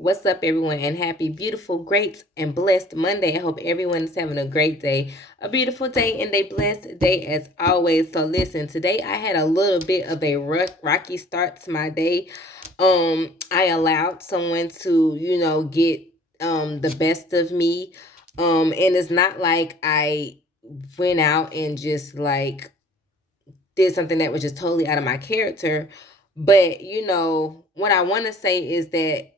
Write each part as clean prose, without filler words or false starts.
What's up, everyone, and happy, beautiful, great, and blessed Monday. I hope everyone is having a great day, a beautiful day, and a blessed day as always. So, listen, today I had a little bit of a rocky start to my day. I allowed someone to, get the best of me. And it's not like I went out and just like did something that was just totally out of my character. But what I want to say is that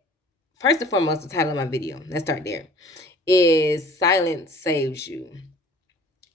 first and foremost, the title of my video, let's start there, is Silence Saves You.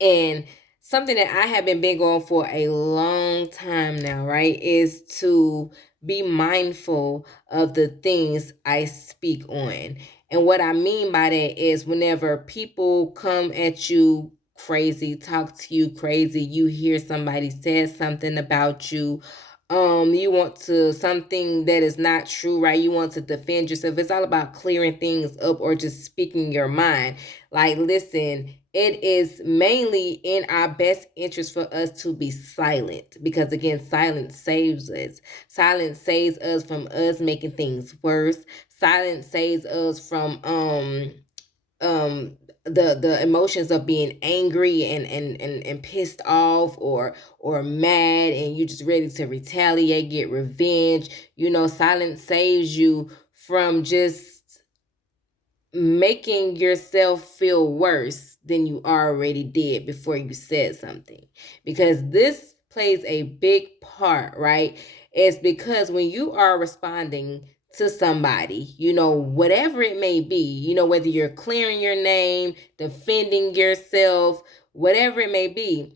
And something that I have been big on for a long time now, right, is to be mindful of the things I speak on. And what I mean by that is whenever people come at you crazy, talk to you crazy, you hear somebody says something about you, you want to something that is not true, right? You want to defend yourself. It's all about clearing things up or just speaking your mind. Like, listen, it is mainly in our best interest for us to be silent, because again, silence saves us. Silence saves us from us making things worse. Silence saves us from um the emotions of being angry and pissed off or mad, and you're just ready to retaliate, get revenge. Silence saves you from just making yourself feel worse than you already did before you said something, because this plays a big part, right? It's because when you are responding to somebody, whatever it may be, whether you're clearing your name, defending yourself, whatever it may be,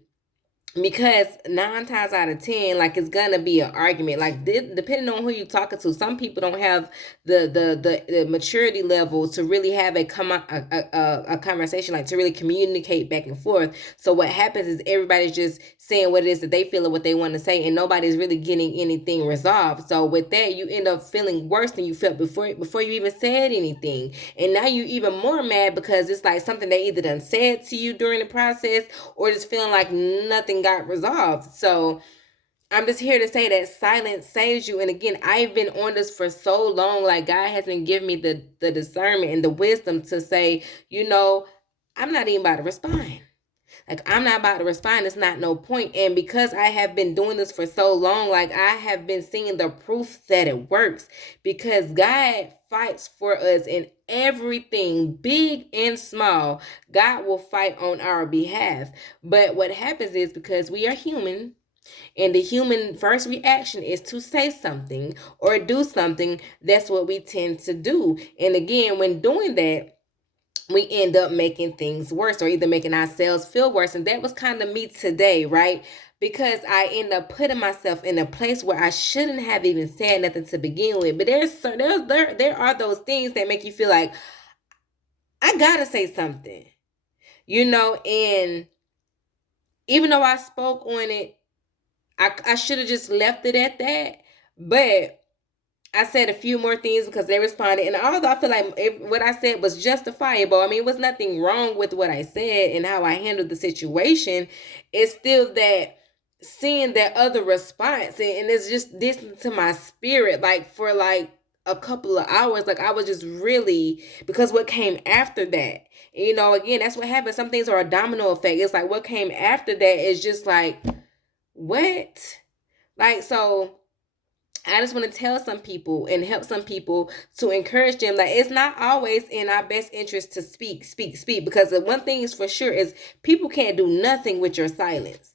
because 9 times out of 10, like, it's gonna be an argument, like, depending on who you're talking to. Some people don't have the maturity level to really have a conversation, like to really communicate back and forth. So what happens is everybody's just saying what it is that they feel or what they want to say, and nobody's really getting anything resolved. So with that, you end up feeling worse than you felt before you even said anything. And now you even more mad because it's like something they either done said to you during the process, or just feeling like nothing got resolved. So I'm just here to say that silence saves you. And again, I've been on this for so long. Like, God has been giving me the discernment and the wisdom to say, I'm not even about to respond. Like, I'm not about to respond. It's not no point. And because I have been doing this for so long, like, I have been seeing the proof that it works, because God fights for us in everything, big and small. God will fight on our behalf. But what happens is, because we are human, and the human first reaction is to say something or do something, that's what we tend to do. And again, when doing that, we end up making things worse, or either making ourselves feel worse. And that was kind of me today, right? Because I end up putting myself in a place where I shouldn't have even said nothing to begin with. But there are those things that make you feel like, I gotta say something, and even though I spoke on it, I should have just left it at that. But I said a few more things because they responded. And although I feel like what I said was justifiable, I mean, it was nothing wrong with what I said and how I handled the situation. It's still that seeing that other response, and it's just this to my spirit, like, for like a couple of hours. Like, I was just really, because what came after that, again, that's what happens. Some things are a domino effect. It's like what came after that is just like, what? Like, so I just want to tell some people and help some people to encourage them that it's not always in our best interest to speak. Because the one thing is for sure is people can't do nothing with your silence.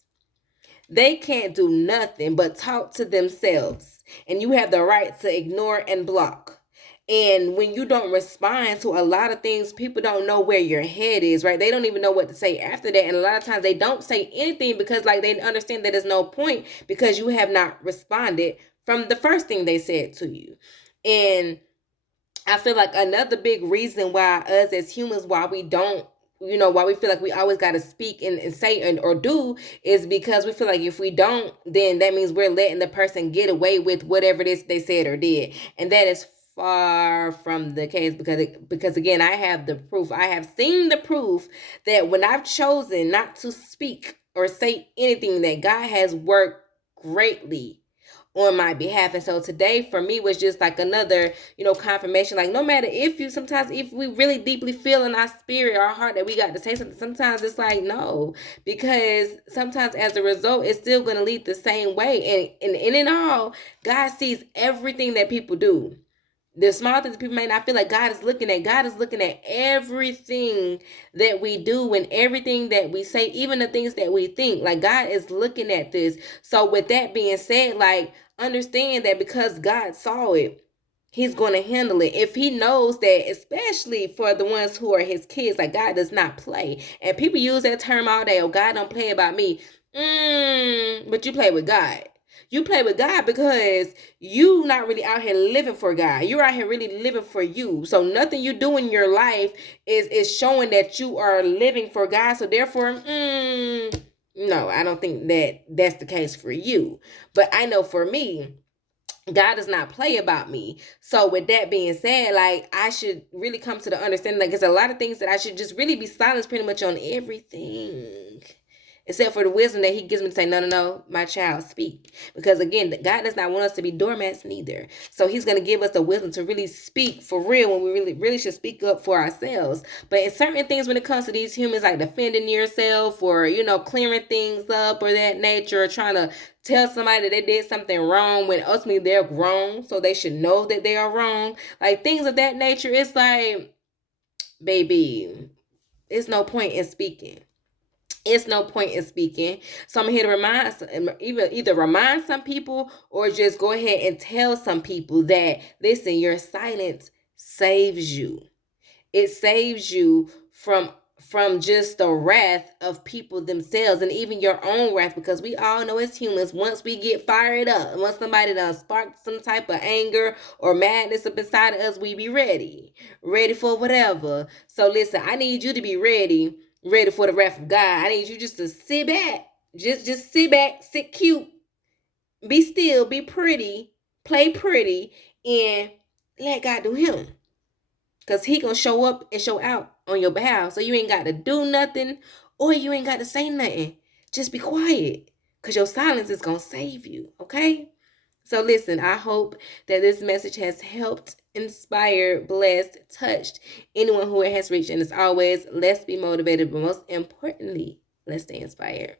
They can't do nothing but talk to themselves. And you have the right to ignore and block. And when you don't respond to a lot of things, people don't know where your head is, right? They don't even know what to say after that. And a lot of times they don't say anything because, like, they understand that there's no point, because you have not responded from the first thing they said to you. And I feel like another big reason why us as humans, why we don't, why we feel like we always got to speak and say or do, is because we feel like if we don't, then that means we're letting the person get away with whatever it is they said or did. And that is far from the case, because again, I have the proof. I have seen the proof that when I've chosen not to speak or say anything, that God has worked greatly on my behalf. And so today for me was just like another, confirmation. Like no matter if we really deeply feel in our spirit, our heart, that we got to say something, sometimes it's like no, because sometimes as a result it's still going to lead the same way. And in all, God sees everything that people do. The small things people may not feel like God is looking at. God is looking at everything that we do and everything that we say, even the things that we think. Like God is looking at this. So with that being said, like understand that because God saw it, He's going to handle it. If He knows that, especially for the ones who are His kids, like God does not play. And people use that term all day. Oh, God don't play about me. But you play with God. You play with God because you not really out here living for God. You're out here really living for you. So nothing you do in your life is showing that you are living for God. So therefore, no, I don't think that that's the case for you. But I know for me, God does not play about me. So with that being said, like I should really come to the understanding, like there's a lot of things that I should just really be silent pretty much on everything. Except for the wisdom that He gives me to say, no, no, no, my child, speak. Because again, God does not want us to be doormats neither. So He's going to give us the wisdom to really speak for real when we really, really should speak up for ourselves. But in certain things, when it comes to these humans, like defending yourself or, clearing things up or that nature, or trying to tell somebody that they did something wrong when ultimately they're wrong, so they should know that they are wrong. Like things of that nature, it's like, baby, it's no point in speaking. It's no point in speaking. So I'm here to either remind some people or just go ahead and tell some people that, listen, your silence saves you. It saves you from just the wrath of people themselves and even your own wrath, because we all know as humans, once we get fired up, once somebody done sparked some type of anger or madness up inside of us, we be ready for whatever. So listen, I need you to be ready for the wrath of God. I need you just to sit back, just sit back, sit cute, be still, be pretty, play pretty, and let God do Him. Because He gonna show up and show out on your behalf. So you ain't got to do nothing or you ain't got to say nothing. Just be quiet. Because your silence is gonna save you. Okay? So listen, I hope that this message has helped, inspired, blessed, touched anyone who it has reached. And as always, let's be motivated, but most importantly, let's stay inspired.